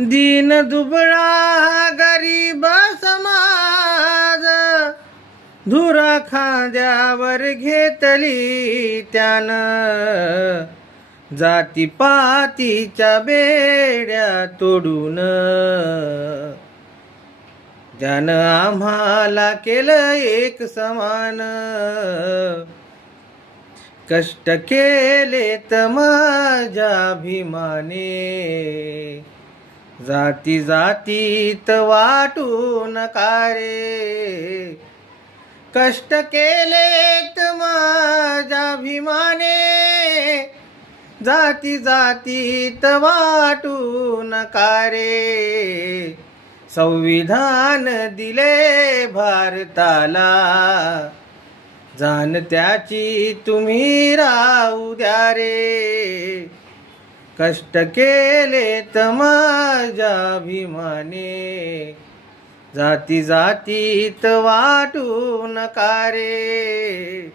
दीन दुबळा गरीब समाज, धुरा खांद्यावर घेतली त्यानं, जातीपातीच्या बेड्या तोडून. ज्यानं आम्हाला केलं एक समान, कष्ट केलेत माझ्या अभिमाने, जाती जातीत वाटू नका रे. कष्ट केलेत माझ्या अभिमाने, जाती जातीत वाटू नका रे. संविधान दिले भारताला, जाण त्याची तुम्ही राहू द्या रे. कष्ट केलेत माझ्या अभिमाने, जाती जातीत वाटू नका रे.